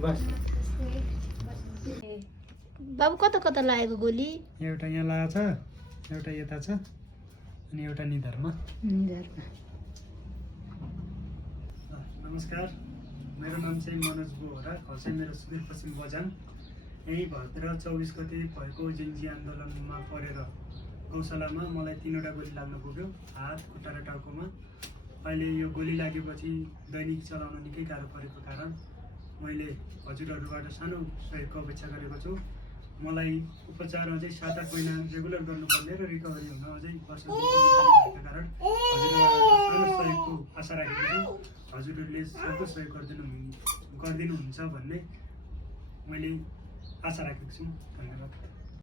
बस बाबु कता कता लागेको गोली? एउटा यहाँ लागेको छ, एउटा यता छ अनि एउटा निधारमा। नमस्कार, मेरो नाम चाहिँ मनोज बोहरा, घर चाहिँ मेरो सुदूरपश्चिम बझाङ। यही भद्र 24 गते भएको जेन्जी आन्दोलनमा परेर गौशालामा मलाई 3वटा गोली लाग्न पुग्यो, हात, खुट्टा र टाउकोमा। अहिले यो गोली लागेपछि दैनिक चलाउन निकै गाह्रो परेको कारण मैले हजुरहरूबाट सानो सहयोगको अपेक्षा गरेको छु। मलाई उपचार अझै 7-8 महिना रेगुलर गर्नुपर्ने र रिकभरी हुन अझै वर्ष भएको कारण हजुरहरूबाट सानो सहयोगको आशा राखेको छु। हजुरहरूले सक्दो सहयोग गरिदिनुहुन्छ भन्ने मैले आशा राखेको छु। धन्यवाद।